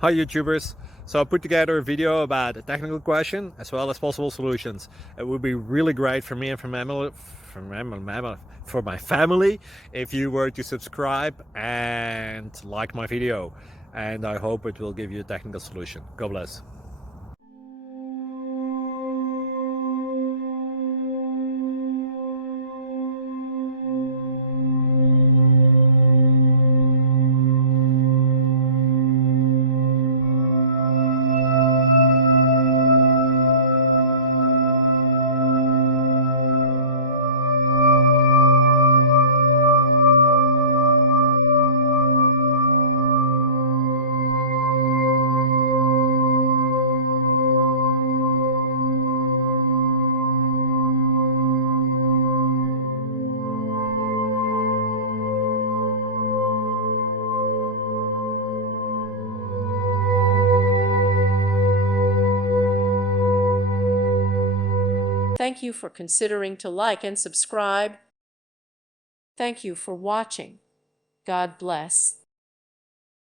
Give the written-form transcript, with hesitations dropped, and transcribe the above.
Hi YouTubers! So I put together a video about a technical question as well as possible solutions. It would be really great for me and for my family if you were to subscribe and like my video, and I hope it will give you a technical solution. God bless. Thank you for considering to like and subscribe. Thank you for watching. God bless.